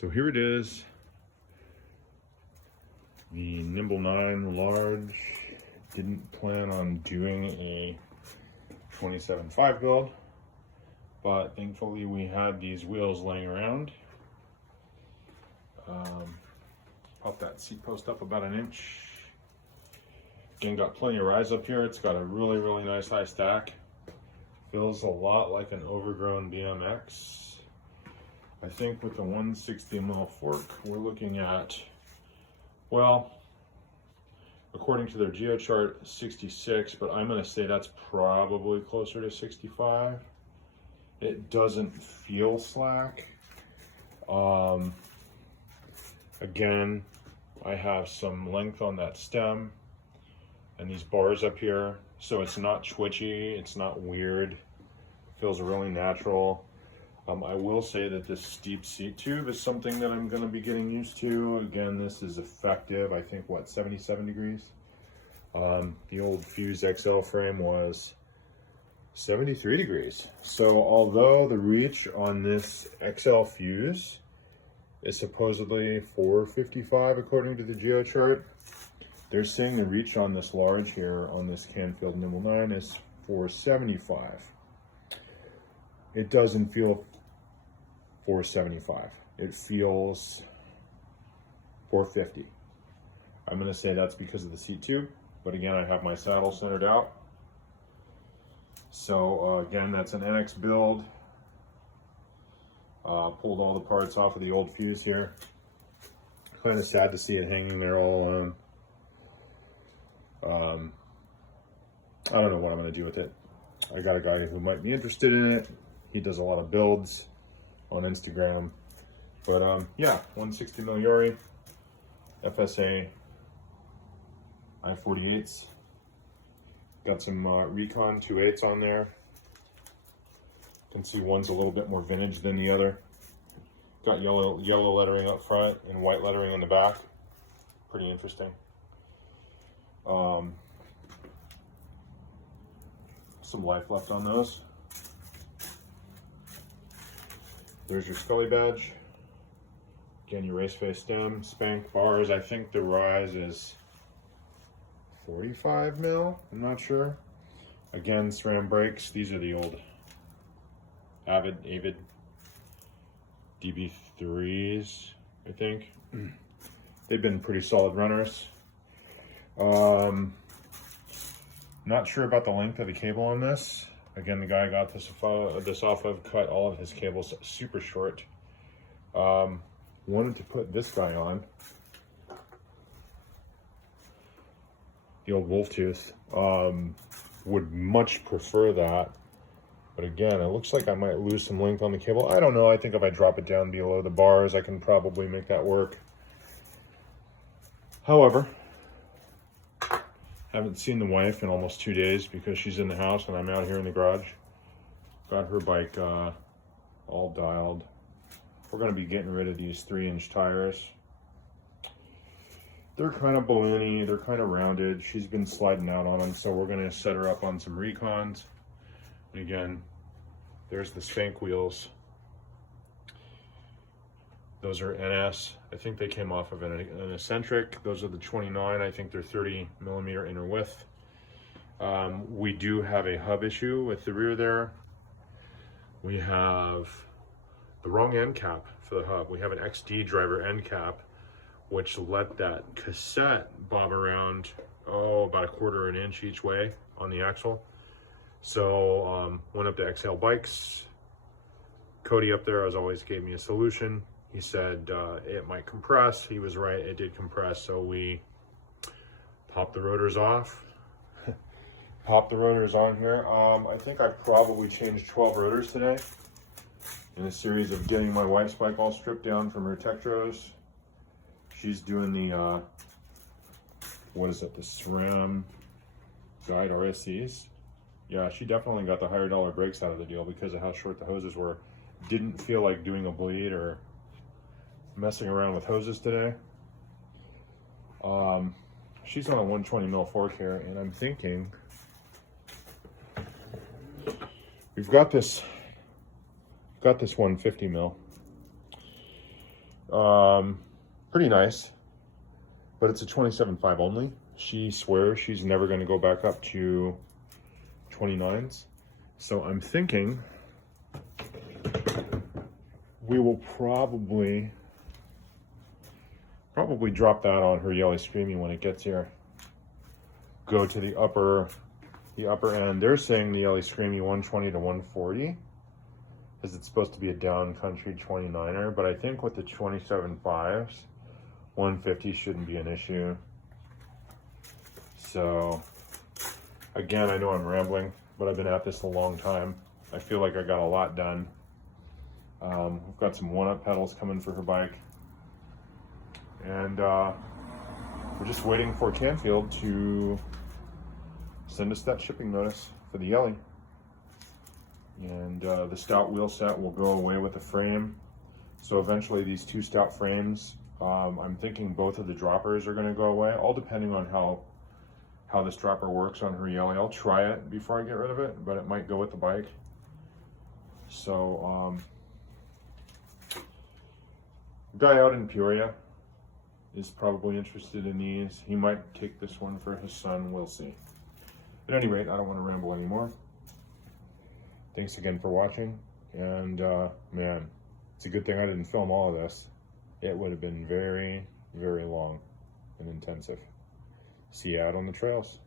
So here it is, the Nimble 9 large. Didn't plan on doing a 27.5 build, but thankfully we had these wheels laying around. Pop that seat post up about an inch. Again, got plenty of rise up here. It's got a really nice high stack. Feels a lot like an overgrown BMX. I think with the 160mm fork, we're looking at, well, according to their geo chart, 66, but I'm gonna say that's probably closer to 65. It doesn't feel slack. Again, I have some length on that stem and these bars up here, so it's not twitchy, it's not weird. It feels really natural. I will say that this steep seat tube is something that I'm going to be getting used to. Again, this is effective, I think, what, 77 degrees? The old Fuse XL frame was 73 degrees. So although the reach on this XL Fuse is supposedly 455 according to the geo chart, they're saying the reach on this large here, on this Canfield Nimble 9, is 475. It doesn't feel 475. It feels 450. I'm going to say that's because of the seat tube, but again, I have my saddle centered out. So again, that's an NX build. Pulled all the parts off of the old Fuse here. Kind of sad to see it hanging there all alone. I don't know what I'm going to do with it. I got a guy who might be interested in it. He does a lot of builds on Instagram. But yeah, 160mm Yori, FSA, I-48s. Got some Recon 2.8s on there. You can see one's a little bit more vintage than the other. Got yellow lettering up front and white lettering on the back. Pretty interesting. Some life left on those. There's your Scully badge. Again, your race face stem, spank bars. I think the rise is 45 mil, I'm not sure. Again, SRAM brakes. These are the old Avid DB3s, I think. They've been pretty solid runners. Not sure about the length of the cable on this. Again, the guy I got this off of cut all of his cables super short. Wanted to put this guy on. The old wolf tooth. Would much prefer that. But again, it looks like I might lose some length on the cable. I don't know. I think if I drop it down below the bars, I can probably make that work. However, haven't seen the wife in almost 2 days because she's in the house and I'm out here in the garage. Got her bike all dialed. We're going to be getting rid of these 3-inch tires. They're kind of balloony, they're kind of rounded. She's been sliding out on them, so we're going to set her up on some Recons. And again, there's the spank wheels. Those are NS. I think they came off of an eccentric. Those are the 29. I think they're 30mm inner width. We do have a hub issue with the rear there. We have the wrong end cap for the hub. We have an XD driver end cap, which let that cassette bob around, about 1/4 inch each way on the axle. So went up to Exhale Bikes. Cody up there, as always, gave me a solution. He said it might compress. He was right, it did compress. So we popped the rotors off. Popped the rotors on here. I think I probably changed 12 rotors today in a series of getting my wife's bike all stripped down from her Tektros. She's doing the, what is it, the SRAM Guide RSCs. Yeah, she definitely got the higher dollar brakes out of the deal because of how short the hoses were. Didn't feel like doing a bleed or messing around with hoses today. She's on a 120mm fork here, and I'm thinking we've got this 150mm. Pretty nice, but it's a 27.5 only. She swears she's never going to go back up to 29s. So I'm thinking we will probably drop that on her Yelly Screamy when it gets here. Go to the upper end. They're saying the Yelly Screamy 120 to 140, because it's supposed to be a down country 29er, but I think with the 27.5s, 150 shouldn't be an issue. So again, I know I'm rambling, but I've been at this a long time. I feel like I got a lot done. We've got some one-up pedals coming for her bike, and we're just waiting for Canfield to send us that shipping notice for the Yelly. And the stout wheel set will go away with the frame. So eventually these two stout frames, I'm thinking both of the droppers are going to go away, all depending on how this dropper works on her Yelly. I'll try it before I get rid of it, but it might go with the bike. So guy out in Peoria is probably interested in these. He might take this one for his son, we'll see. At any rate, I don't want to ramble anymore. Thanks again for watching, and man, it's a good thing I didn't film all of this. It would have been very, very long and intensive. See you out on the trails.